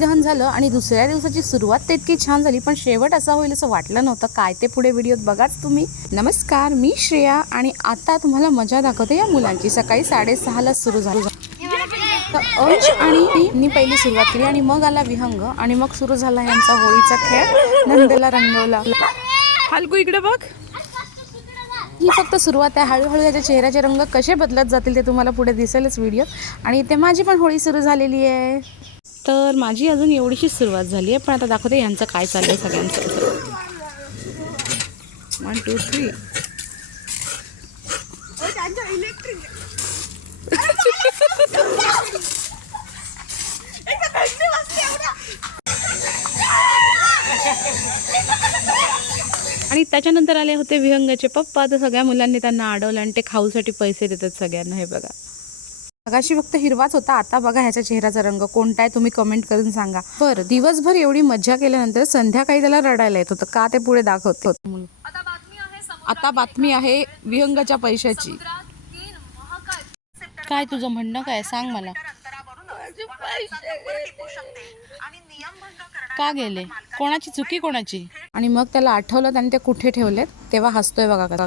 विधान झालं आणि दुसऱ्या दिवसाची सुरुवात तर इतकी छान झाली, पण शेवट असा होईल असं वाटलं नव्हतं. काय ते पुढे व्हिडिओत बघाच तुम्ही. नमस्कार, मी श्रेया आणि आता तुम्हाला मजा दाखवते या मुलांची. सकाळी 6:30ला सुरू झाली. अंश आणि पहिली सुरुवात केली आणि मग आला विहंग आणि मग सुरू झाला यांचा होळीचा खेळ. नंदेला रंगवला. फाल्गू इकडे बघ. ही फक्त सुरुवात आहे. हळूहळू याच्या चेहऱ्याचे रंग कसे बदलत जातील ते तुम्हाला पुढे दिसेलच व्हिडिओ. आणि इथे माझी पण होळी सुरू झालेली आहे. तर माझी अजून एवढीशीच सुरुवात झाली आहे, पण आता दाखवते यांचं काय चाललंय सगळ्यांचं. 1 2 3. आणि त्याच्यानंतर आले होते विहंगाचे पप्पा. तर सगळ्या मुलांनी त्यांना अडवलं आणि ते खाऊसाठी पैसे देतात सगळ्यांना. हे बघा, मगाशी फक्त हिरवाच होता, आता बघा ह्याच्या चेहऱ्याचा रंग कोणता आहे तुम्ही कमेंट करून सांगा. बरं, दिवसभर एवढी मज्जा केल्यानंतर संध्याकाळी त्याला रडायला येत होतं. का ते पुढे दाखवतो. आता बातमी आहे विहंगाच्या पैशाची. काय तुझं म्हणणं काय, सांग मला. का गेले, कोणाची चुकी कोणाची. आणि मग त्याला आठवलं त्याने ते कुठे ठेवलेत, तेव्हा हसतोय बघा.